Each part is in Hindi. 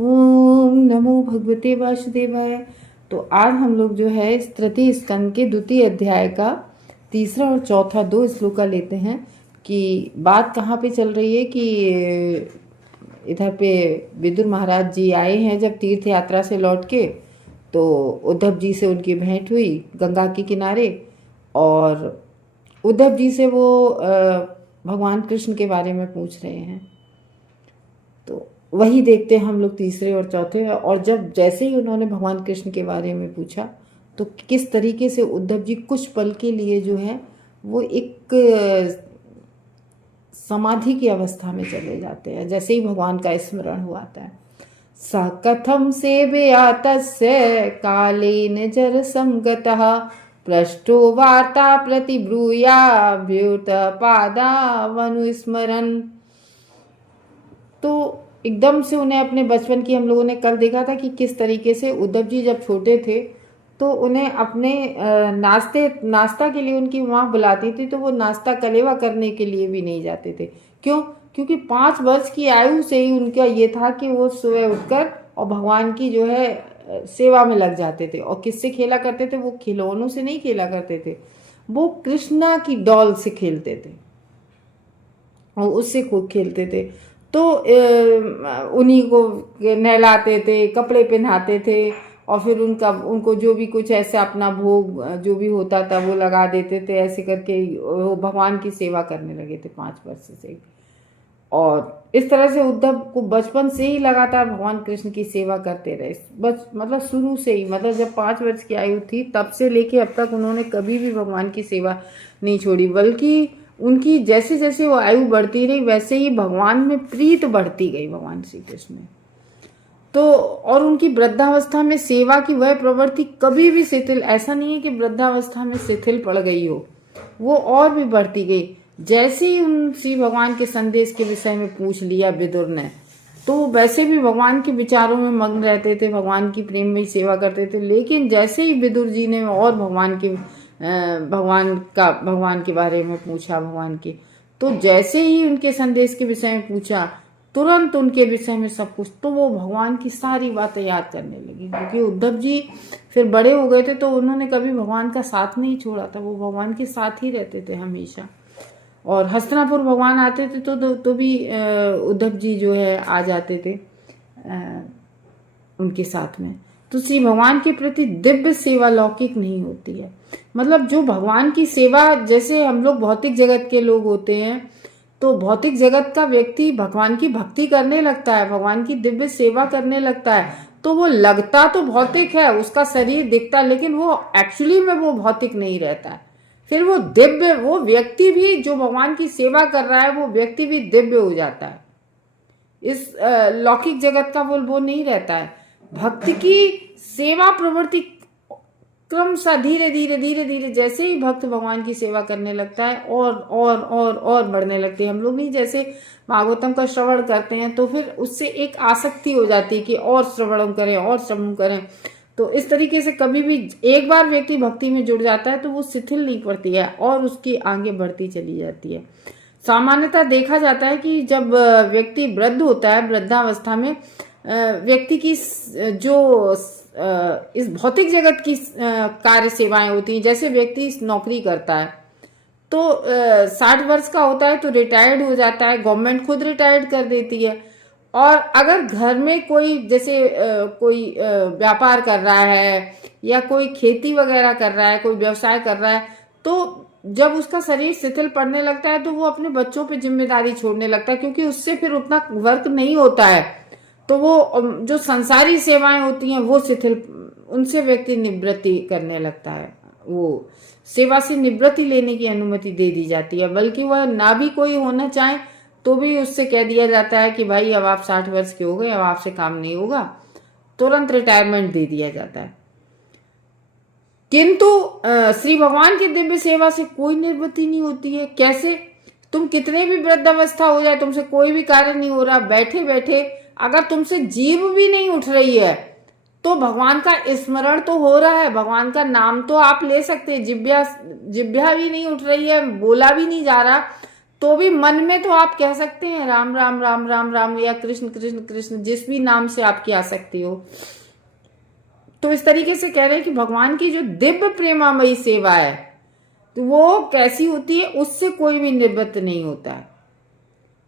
ओम नमो भगवते वासुदेवाय। तो आज हम लोग जो है इस तृतीय स्कंद के द्वितीय अध्याय का तीसरा और चौथा दो श्लोका लेते हैं कि बात कहाँ पे चल रही है कि इधर पे विदुर महाराज जी आए हैं जब तीर्थ यात्रा से लौट के, तो उद्धव जी से उनकी भेंट हुई गंगा के किनारे, और उद्धव जी से वो भगवान कृष्ण के बारे में पूछ रहे हैं। तो वही देखते हैं हम लोग तीसरे और चौथे। और जब जैसे ही उन्होंने भगवान कृष्ण के बारे में पूछा तो किस तरीके से उद्धव जी कुछ पल के लिए जो है वो एक समाधि की अवस्था में चले जाते हैं जैसे ही भगवान का स्मरण हुआ है। स कथम सेवया तस्य कालेन जर संगतः पृष्ठो वार्ता प्रतिब्रूयाभ्युत पादावनुस्मरन्। तो एकदम से उन्हें अपने बचपन की, हम लोगों ने कल देखा था कि किस तरीके से उद्धव जी जब छोटे थे तो उन्हें अपने नाश्ता के लिए उनकी माँ बुलाती थी, तो वो नाश्ता कलेवा करने के लिए भी नहीं जाते थे। क्यों? क्योंकि 5 वर्ष की आयु से ही उनका ये था कि वो सुबह उठकर और भगवान की जो है सेवा में लग जाते थे। और किससे खेला करते थे? वो खिलौनों से नहीं खेला करते थे, वो कृष्णा की डॉल से खेलते थे और उससे खूब खेलते थे। तो उन्हीं को नहलाते थे, कपड़े पहनाते थे और फिर उनको जो भी कुछ ऐसे अपना भोग जो भी होता था वो लगा देते थे। ऐसे करके वो भगवान की सेवा करने लगे थे 5 वर्ष से। और इस तरह से उद्धव को बचपन से ही लगातार भगवान कृष्ण की सेवा करते रहे, मतलब शुरू से ही, मतलब जब 5 वर्ष की आयु थी तब से लेके अब तक उन्होंने कभी भी भगवान की सेवा नहीं छोड़ी, बल्कि उनकी जैसे जैसे वो आयु बढ़ती रही वैसे ही भगवान में प्रीत बढ़ती गई भगवान श्री कृष्ण में। तो और उनकी वृद्धावस्था में सेवा की वह प्रवृत्ति कभी भी शिथिल, ऐसा नहीं है कि वृद्धावस्था में शिथिल पड़ गई हो, वो और भी बढ़ती गई। जैसे ही उन श्री भगवान के संदेश के विषय में पूछ लिया विदुर ने, तो वैसे भी भगवान के विचारों में मग्न रहते थे, भगवान की प्रेम में सेवा करते थे। लेकिन जैसे ही विदुर जी ने और भगवान के बारे में पूछा, भगवान के, तो जैसे ही उनके संदेश के विषय में पूछा तुरंत उनके विषय में सब कुछ, तो वो भगवान की सारी बातें याद करने लगी। क्योंकि उद्धव जी फिर बड़े हो गए थे तो उन्होंने कभी भगवान का साथ नहीं छोड़ा था, वो भगवान के साथ ही रहते थे हमेशा। और हस्तिनापुर भगवान आते थे तो भी उद्धव जी जो है आ जाते थे उनके साथ में। तो श्री भगवान के प्रति दिव्य सेवा लौकिक नहीं होती है। मतलब जो भगवान की सेवा, जैसे हम लोग भौतिक जगत के लोग होते हैं तो भौतिक जगत का व्यक्ति भगवान की भक्ति करने लगता है, भगवान की दिव्य सेवा करने लगता है, तो वो लगता तो भौतिक है, उसका शरीर दिखता, लेकिन वो एक्चुअली में वो भौतिक नहीं रहता है। फिर वो दिव्य, वो व्यक्ति भी जो भगवान की सेवा कर रहा है वो व्यक्ति भी दिव्य हो जाता है। इस लौकिक जगत का वो नहीं रहता है। भक्ति की सेवा प्रवृत्ति क्रमशः धीरे धीरे जैसे ही भक्त भगवान की सेवा करने लगता है और बढ़ने लगते हैं। हम लोग नहीं, जैसे भागवतम का श्रवण करते हैं तो फिर उससे एक आसक्ति हो जाती है कि और श्रवण करें और श्रवण करें। तो इस तरीके से कभी भी एक बार व्यक्ति भक्ति में जुड़ जाता है तो वो शिथिल नहीं पड़ती है और उसकी आगे बढ़ती चली जाती है। सामान्यतः देखा जाता है कि जब व्यक्ति वृद्ध होता है, वृद्धावस्था में व्यक्ति की जो इस भौतिक जगत की कार्य सेवाएं होती हैं, जैसे व्यक्ति नौकरी करता है तो 60 वर्ष का होता है तो रिटायर्ड हो जाता है, गवर्नमेंट खुद रिटायर्ड कर देती है। और अगर घर में कोई जैसे कोई व्यापार कर रहा है या कोई खेती वगैरह कर रहा है, कोई व्यवसाय कर रहा है, तो जब उसका शरीर शिथिल पड़ने लगता है तो वो अपने बच्चों पे जिम्मेदारी छोड़ने लगता है, क्योंकि उससे फिर उतना वर्क नहीं होता है। तो वो जो संसारी सेवाएं होती हैं वो शिथिल, उनसे व्यक्ति निवृत्ति करने लगता है, वो सेवा से निवृत्ति लेने की अनुमति दे दी जाती है। बल्कि वह ना भी कोई होना चाहे तो भी उससे कह दिया जाता है कि भाई अब आप 60 वर्ष के हो गए, अब आपसे काम नहीं होगा, तुरंत रिटायरमेंट दे दिया जाता है। किंतु श्री भगवान की दिव्य सेवा से कोई निवृत्ति नहीं होती है। कैसे? तुम कितने भी वृद्धावस्था हो जाए, तुमसे कोई भी कार्य नहीं हो रहा, बैठे बैठे अगर तुमसे जीभ भी नहीं उठ रही है तो भगवान का स्मरण तो हो रहा है, भगवान का नाम तो आप ले सकते हैं, जिभ्या भी नहीं उठ रही है, बोला भी नहीं जा रहा, तो भी मन में तो आप कह सकते हैं राम राम राम राम राम, या कृष्ण कृष्ण कृष्ण, जिस भी नाम से आपकी आसक्ति हो। तो इस तरीके से कह रहे हैं कि भगवान की जो दिव्य प्रेमामयी सेवा है तो वो कैसी होती है, उससे कोई भी निवृत्त नहीं होता है।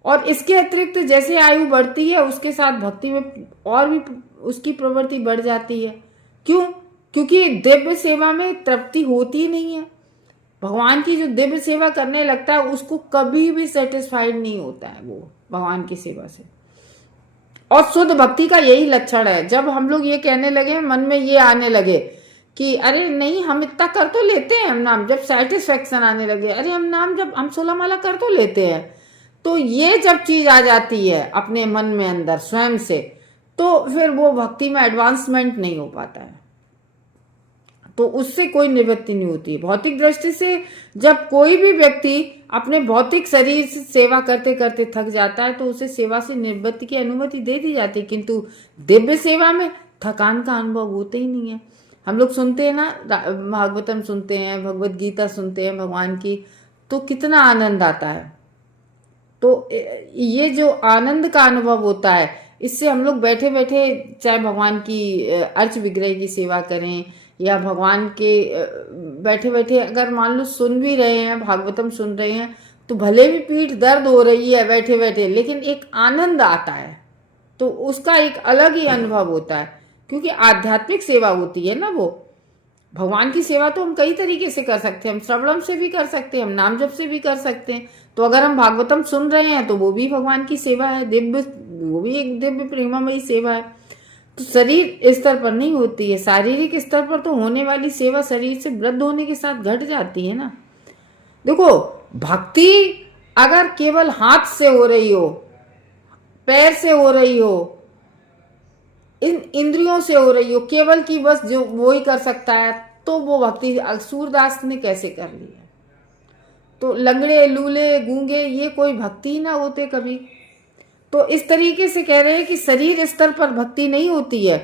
और इसके अतिरिक्त जैसे आयु बढ़ती है उसके साथ भक्ति में और भी उसकी प्रवृत्ति बढ़ जाती है। क्यों? क्योंकि दिव्य सेवा में तृप्ति होती ही नहीं है। भगवान की जो दिव्य सेवा करने लगता है उसको कभी भी सेटिस्फाइड नहीं होता है वो भगवान की सेवा से। और शुद्ध भक्ति का यही लक्षण है। जब हम लोग ये कहने लगे, मन में ये आने लगे कि अरे नहीं हम इतना कर तो लेते हैं हम नाम, जब सेटिस्फेक्शन आने लगे, अरे हम नाम जब हम 16 माला कर तो लेते हैं, तो ये जब चीज आ जाती है अपने मन में अंदर स्वयं से, तो फिर वो भक्ति में एडवांसमेंट नहीं हो पाता है, तो उससे कोई निवृत्ति नहीं होती है। भौतिक दृष्टि से जब कोई भी व्यक्ति अपने भौतिक शरीर से सेवा करते करते थक जाता है तो उसे सेवा से निवृत्ति की अनुमति दे दी जाती है, किंतु दिव्य सेवा में थकान का अनुभव होते ही नहीं है। हम लोग सुनते हैं ना, भागवतम सुनते हैं, भगवत गीता सुनते हैं भगवान की, तो कितना आनंद आता है। तो ये जो आनंद का अनुभव होता है, इससे हम लोग बैठे बैठे चाहे भगवान की अर्च विग्रह की सेवा करें या भगवान के बैठे बैठे अगर मान लो सुन भी रहे हैं, भागवतम सुन रहे हैं, तो भले भी पीठ दर्द हो रही है बैठे बैठे, लेकिन एक आनंद आता है, तो उसका एक अलग ही अनुभव होता है। क्योंकि आध्यात्मिक सेवा होती है ना वो। भगवान की सेवा तो हम कई तरीके से कर सकते हैं, हम श्रवणम से भी कर सकते हैं, हम नाम जप से भी कर सकते हैं। तो अगर हम भागवतम सुन रहे हैं तो वो भी भगवान की सेवा है, दिव्य, वो भी एक दिव्य प्रेमामयी सेवा है। तो शरीर स्तर पर नहीं होती है, शारीरिक स्तर पर तो होने वाली सेवा शरीर से वृद्ध होने के साथ घट जाती है ना। देखो, भक्ति अगर केवल हाथ से हो रही हो, पैर से हो रही हो, इन इंद्रियों से हो रही हो, केवल की बस जो वो ही कर सकता है, तो वो भक्ति सूरदास ने कैसे कर ली है। तो लंगड़े लूले गूंगे ये कोई भक्ति ना होते कभी। तो इस तरीके से कह रहे हैं कि शरीर स्तर पर भक्ति नहीं होती है,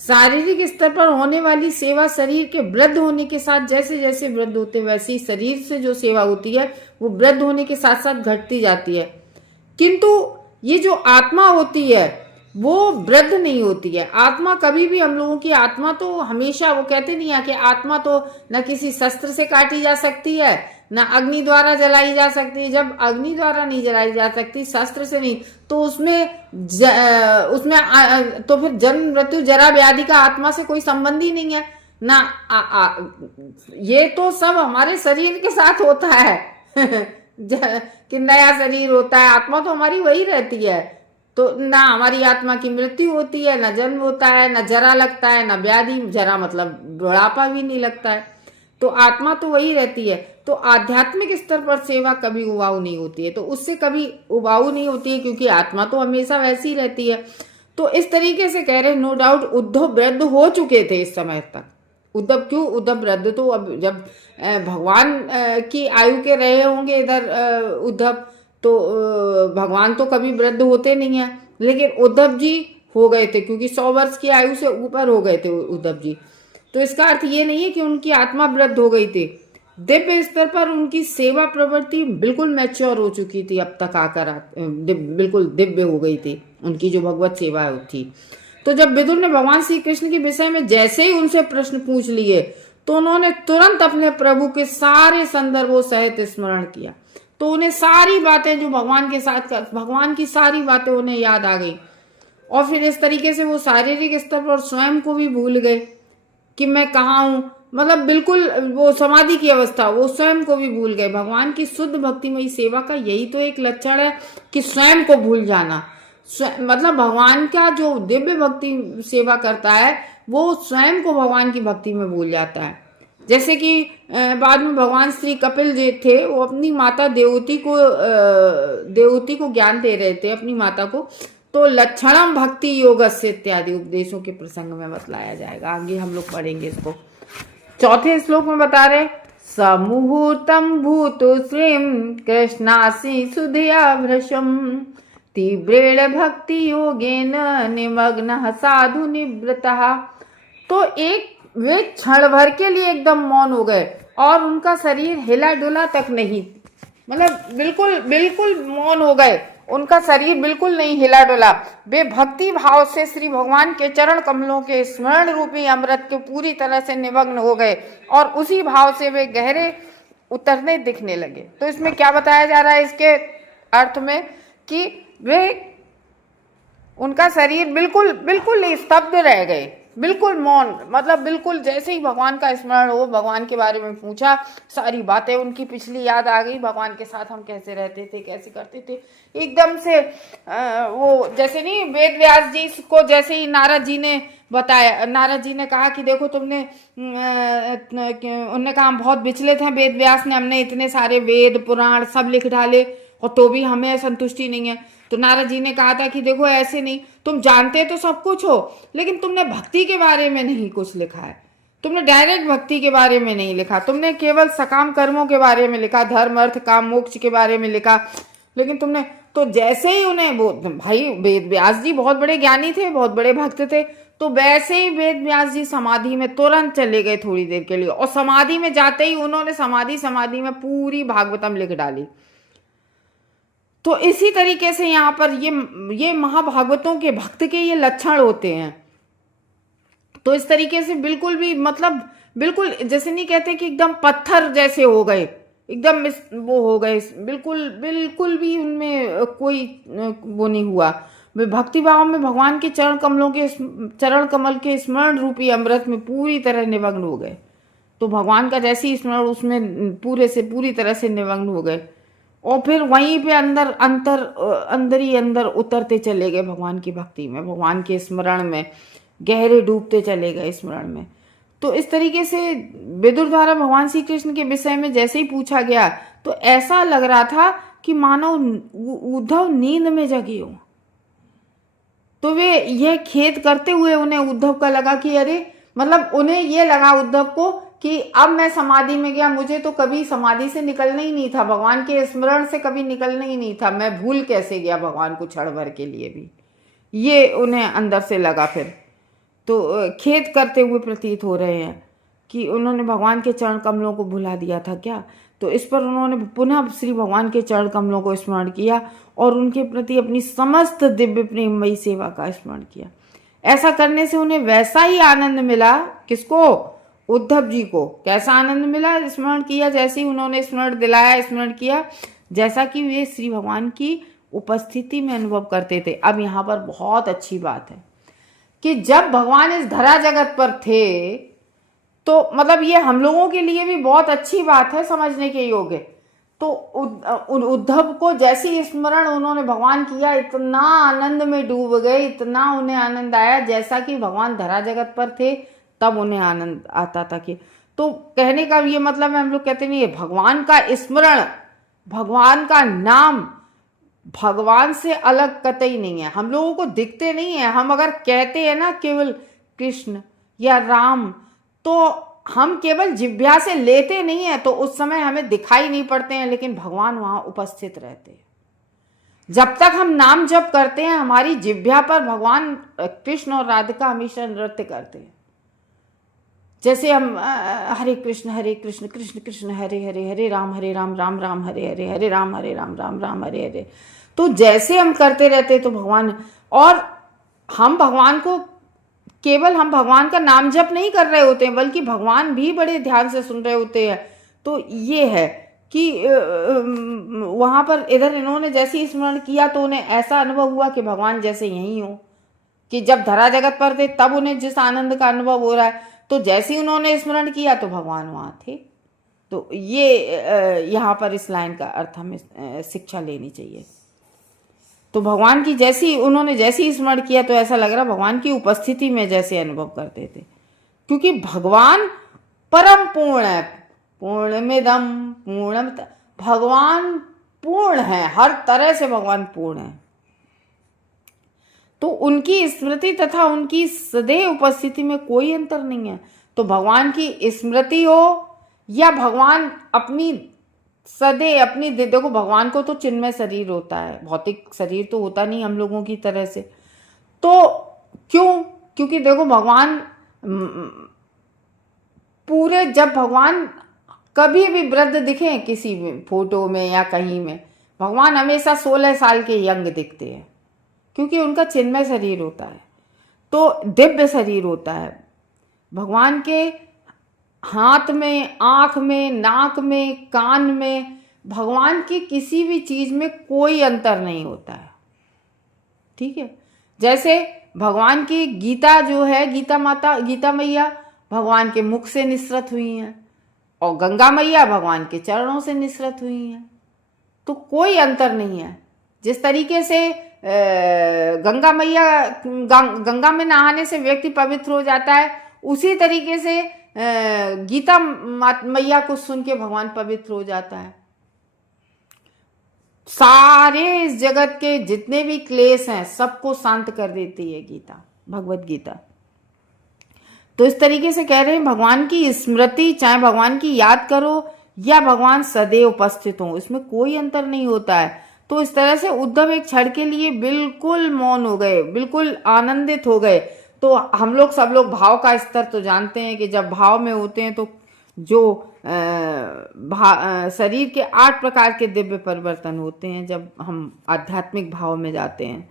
शारीरिक स्तर पर होने वाली सेवा शरीर के वृद्ध होने के साथ, जैसे जैसे वृद्ध होते वैसे ही शरीर से जो सेवा होती है वो वृद्ध होने के साथ साथ घटती जाती है। किंतु ये जो आत्मा होती है वो वृद्ध नहीं होती है। आत्मा कभी भी, हम लोगों की आत्मा तो हमेशा, वो कहते नहीं है कि आत्मा तो न किसी शस्त्र से काटी जा सकती है न अग्नि द्वारा जलाई जा सकती है। जब अग्नि द्वारा नहीं जलाई जा सकती, शस्त्र से नहीं, तो उसमें तो फिर जन्म मृत्यु जरा व्याधि का आत्मा से कोई संबंध ही नहीं है ना। ये तो सब हमारे शरीर के साथ होता है कि नया शरीर होता है, आत्मा तो हमारी वही रहती है। तो ना हमारी आत्मा की मृत्यु होती है, ना जन्म होता है, ना जरा लगता है, ना व्याधि, जरा मतलब बुढ़ापा भी नहीं लगता है, तो आत्मा तो वही रहती है। तो आध्यात्मिक स्तर पर सेवा कभी उबाऊ नहीं होती है, तो उससे कभी उबाऊ नहीं होती है क्योंकि आत्मा तो हमेशा वैसी ही रहती है। तो इस तरीके से कह रहे, नो डाउट उद्धव वृद्ध हो चुके थे इस समय तक। उद्धव क्यों? उद्धव वृद्ध तो अब जब भगवान की आयु के रहे होंगे इधर उद्धव, तो भगवान तो कभी वृद्ध होते नहीं है, लेकिन उद्धव जी हो गए थे क्योंकि 100 वर्ष की आयु से ऊपर हो गए थे उद्धव जी। तो इसका अर्थ ये नहीं है कि उनकी आत्मा वृद्ध हो गई थी, दिव्य स्तर पर उनकी सेवा प्रवृत्ति बिल्कुल मैच्योर हो चुकी थी, अब तक आकर बिल्कुल दिव्य हो गई थी उनकी जो भगवत सेवा थी। तो जब विदुर ने भगवान श्री कृष्ण के विषय में जैसे ही उनसे प्रश्न पूछ लिए तो उन्होंने तुरंत अपने प्रभु के सारे संदर्भों सहित स्मरण किया। तो उन्हें सारी बातें जो भगवान के साथ, भगवान की सारी बातें उन्हें याद आ गई, और फिर इस तरीके से वो शारीरिक स्तर पर स्वयं को भी भूल गए कि मैं कहाँ हूं, मतलब बिल्कुल वो समाधि की अवस्था, वो स्वयं को भी भूल गए। भगवान की शुद्ध भक्तिमयी सेवा का यही तो एक लक्षण है कि स्वयं को भूल जाना। मतलब भगवान का जो दिव्य भक्ति सेवा करता है वो स्वयं को भगवान की भक्ति में भूल जाता है। जैसे कि बाद में भगवान श्री कपिल जी थे, वो अपनी माता देवती को ज्ञान दे रहे थे अपनी माता को, तो लक्षणम भक्ति योगस्य इत्यादि उपदेशों के प्रसंग में बतलाया जाएगा, आगे हम लोग पढ़ेंगे इसको। चौथे श्लोक में बता रहे, समुहूर्तम भूतो श्रीम कृष्णासी सुधया भृशम तीव्रेण भक्ति योगेन निमग्न साधु निवृतः। तो एक वे क्षण भर के लिए एकदम मौन हो गए और उनका शरीर हिला डुला तक नहीं, मतलब बिल्कुल बिल्कुल मौन हो गए, उनका शरीर बिल्कुल नहीं हिला डुला। वे भक्ति भाव से श्री भगवान के चरण कमलों के स्मरण रूपी अमृत के पूरी तरह से निमग्न हो गए और उसी भाव से वे गहरे उतरने दिखने लगे। तो इसमें क्या बताया जा रहा है इसके अर्थ में, कि वे, उनका शरीर बिल्कुल बिल्कुल स्तब्ध रह गए, बिल्कुल मौन, मतलब बिल्कुल जैसे ही भगवान का स्मरण हो, भगवान के बारे में पूछा, सारी बातें उनकी पिछली याद आ गई, भगवान के साथ हम कैसे रहते थे, कैसे करते थे, एकदम से वो जैसे नहीं, वेद व्यास जी को जैसे ही नारद जी ने बताया, नारद जी ने कहा कि देखो तुमने, उनने कहा हम बहुत विचलित हैं वेद व्यास ने, हमने इतने सारे वेद पुराण सब लिख डाले और तो भी हमें संतुष्टि नहीं है। तो नारद जी ने कहा था कि देखो ऐसे नहीं, तुम जानते तो सब कुछ हो, लेकिन तुमने भक्ति के बारे में नहीं कुछ लिखा है, तुमने डायरेक्ट भक्ति के बारे में नहीं लिखा, तुमने केवल सकाम कर्मों के बारे में लिखा, धर्म अर्थ काम मोक्ष के बारे में लिखा, लेकिन तुमने तो जैसे ही उन्हें, वो भाई वेद व्यास जी बहुत बड़े ज्ञानी थे, बहुत बड़े भक्त थे, तो वैसे ही वेद व्यास जी समाधि में तुरंत चले गए थोड़ी देर के लिए, और समाधि में जाते ही उन्होंने समाधि में पूरी भागवतम लिख डाली। तो इसी तरीके से यहाँ पर ये महाभागवतों के भक्त के ये लक्षण होते हैं। तो इस तरीके से बिल्कुल भी, मतलब बिल्कुल जैसे नहीं कहते कि एकदम पत्थर जैसे हो गए, एकदम वो हो गए, बिल्कुल बिल्कुल भी उनमें कोई वो नहीं हुआ। वे भक्ति भाव में भगवान के चरण कमल के स्मरण रूपी अमृत में पूरी तरह निमग्न हो गए। तो भगवान का जैसे ही स्मरण उसमें पूरी तरह से निमग्न हो गए, और फिर वहीं पे अंदर ही अंदर उतरते चले गए भगवान की भक्ति में, भगवान के स्मरण में गहरे डूबते चले गए स्मरण में। तो इस तरीके से विदुर द्वारा भगवान श्री कृष्ण के विषय में जैसे ही पूछा गया, तो ऐसा लग रहा था कि मानो उद्धव नींद में जगे हो। तो वे यह खेद करते हुए उन्हें उद्धव का लगा कि अरे, मतलब उन्हें यह लगा उद्धव को कि अब मैं समाधि में गया, मुझे तो कभी समाधि से निकलना ही नहीं था, भगवान के स्मरण से कभी निकलना ही नहीं था, मैं भूल कैसे गया भगवान को क्षण भर के लिए भी, ये उन्हें अंदर से लगा। फिर तो खेद करते हुए प्रतीत हो रहे हैं कि उन्होंने भगवान के चरण कमलों को भुला दिया था क्या। तो इस पर उन्होंने पुनः श्री भगवान के चरण कमलों को स्मरण किया और उनके प्रति अपनी समस्त दिव्य प्रेममयी सेवा का स्मरण किया। ऐसा करने से उन्हें वैसा ही आनंद मिला, किसको, उद्धव जी को। कैसा आनंद मिला स्मरण किया, जैसे ही उन्होंने स्मरण दिलाया, स्मरण किया, जैसा कि वे श्री भगवान की उपस्थिति में अनुभव करते थे। अब यहाँ पर बहुत अच्छी बात है कि जब भगवान इस धरा जगत पर थे, तो मतलब ये हम लोगों के लिए भी बहुत अच्छी बात है, समझने के योग्य। तो उद्धव को जैसी स्मरण उन्होंने भगवान किया, इतना आनंद में डूब गए, इतना उन्हें आनंद आया, जैसा कि भगवान धरा जगत पर थे तब उन्हें आनंद आता था। कि तो कहने का ये मतलब है, हम लोग कहते नहीं है भगवान का स्मरण, भगवान का नाम भगवान से अलग कतई नहीं है, हम लोगों को दिखते नहीं है। हम अगर कहते हैं ना केवल कृष्ण या राम, तो हम केवल जिह्वा से लेते नहीं है, तो उस समय हमें दिखाई नहीं पड़ते हैं, लेकिन भगवान वहां उपस्थित रहते हैं। जब तक हम नाम जप करते हैं, हमारी जिह्वा पर भगवान कृष्ण और राधिका हमेशा नृत्य करते हैं। जैसे हम हरे कृष्ण कृष्ण कृष्ण हरे हरे, हरे राम राम राम हरे हरे, हरे राम राम राम हरे हरे। तो जैसे हम करते रहते तो भगवान, और हम भगवान को केवल, हम भगवान का नाम जप नहीं कर रहे होते हैं, बल्कि भगवान भी बड़े ध्यान से सुन रहे होते हैं। तो ये है कि वहां पर इधर इन्होंने जैसे ही स्मरण किया, तो उन्हें ऐसा अनुभव हुआ कि भगवान जैसे यहीं हो, कि जब धरा जगत पर थे तब उन्हें जिस आनंद का अनुभव हो रहा है, तो जैसे ही उन्होंने स्मरण किया तो भगवान वहां थे। तो ये यहाँ पर इस लाइन का अर्थ हमें शिक्षा लेनी चाहिए। तो भगवान की उन्होंने जैसे ही स्मरण किया, तो ऐसा लग रहा भगवान की उपस्थिति में जैसे अनुभव करते थे, क्योंकि भगवान परम पूर्ण है, पूर्णमिदं पूर्णमित, भगवान पूर्ण है, हर तरह से भगवान पूर्ण है। तो उनकी स्मृति तथा उनकी सदैव उपस्थिति में कोई अंतर नहीं है। तो भगवान की स्मृति हो या भगवान अपनी सदैव अपनी, देखो भगवान को तो चिन्मय शरीर होता है, भौतिक शरीर तो होता नहीं हम लोगों की तरह से। तो क्यों, क्योंकि देखो भगवान पूरे, जब भगवान कभी भी वृद्ध दिखे किसी फोटो में या कहीं में, भगवान हमेशा 16 साल के यंग दिखते हैं, क्योंकि उनका चिन्मय शरीर होता है, तो दिव्य शरीर होता है। भगवान के हाथ में, आँख में, नाक में, कान में, भगवान की किसी भी चीज़ में कोई अंतर नहीं होता है। ठीक है, जैसे भगवान की गीता जो है, गीता मैया भगवान के मुख से निसृत हुई हैं, और गंगा मैया भगवान के चरणों से निसृत हुई हैं, तो कोई अंतर नहीं है। जिस तरीके से गंगा में नहाने से व्यक्ति पवित्र हो जाता है, उसी तरीके से गीता मैया को सुन के भगवान पवित्र हो जाता है। सारे इस जगत के जितने भी क्लेश हैं सबको शांत कर देती है गीता, भगवत गीता। तो इस तरीके से कह रहे हैं भगवान की स्मृति, चाहे भगवान की याद करो या भगवान सदैव उपस्थित हो, इसमें कोई अंतर नहीं होता है। तो इस तरह से उद्धव एक क्षण के लिए बिल्कुल मौन हो गए, बिल्कुल आनंदित हो गए। तो हम लोग सब लोग भाव का स्तर तो जानते हैं कि जब भाव में होते हैं तो जो शरीर के 8 प्रकार के दिव्य परिवर्तन होते हैं। जब हम आध्यात्मिक भाव में जाते हैं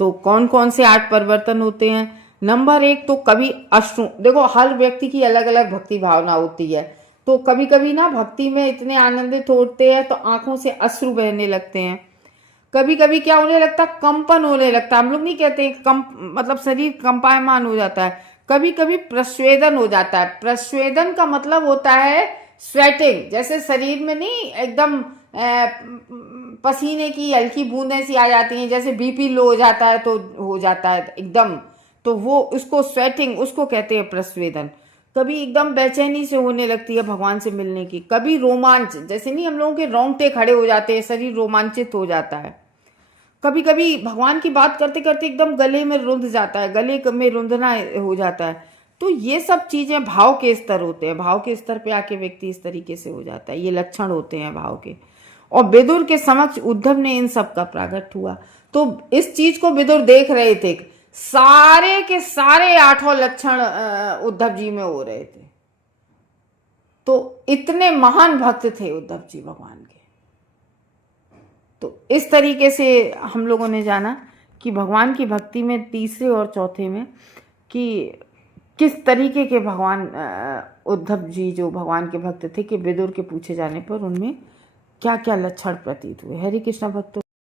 तो कौन कौन से 8 परिवर्तन होते हैं? नंबर 1 तो कभी अश्रु, देखो हर व्यक्ति की अलग अलग भक्ति भावना होती है, तो कभी कभी ना भक्ति में इतने आनंदित होते हैं तो आंखों से अश्रु बहने लगते हैं। कभी कभी क्या होने लगता, कंपन होने लगता, हम लोग नहीं कहते मतलब शरीर कंपायमान हो जाता है। कभी कभी प्रस्वेदन हो जाता है। प्रस्वेदन का मतलब होता है स्वेटिंग, जैसे शरीर में नहीं एकदम पसीने की हल्की बूंदें सी आ जाती हैं, जैसे बीपी लो हो जाता है तो हो जाता है एकदम, तो वो उसको स्वेटिंग, उसको कहते हैं प्रस्वेदन। कभी एकदम बेचैनी से होने लगती है भगवान से मिलने की। कभी रोमांच, जैसे नहीं हम लोगों के रोंगटे खड़े हो जाते हैं, शरीर रोमांचित हो जाता है। कभी कभी भगवान की बात करते करते एकदम गले में रुंध जाता है, गले में रुंधना हो जाता है। तो ये सब चीजें भाव के स्तर होते हैं। भाव के स्तर पे आके व्यक्ति इस तरीके से हो जाता है, ये लक्षण होते हैं भाव के। और विदुर के समक्ष उद्धव ने इन सब का प्रागट हुआ। तो इस चीज को विदुर देख रहे थे, सारे के सारे 8 लक्षण उद्धव जी में हो रहे थे। तो इतने महान भक्त थे उद्धव जी भगवान के। तो इस तरीके से हम लोगों ने जाना कि भगवान की भक्ति में तीसरे और चौथे में कि किस तरीके के भगवान उद्धव जी जो भगवान के भक्त थे कि विदुर के पूछे जाने पर उनमें क्या क्या लक्षण प्रतीत हुए। हरे कृष्ण भक्तों।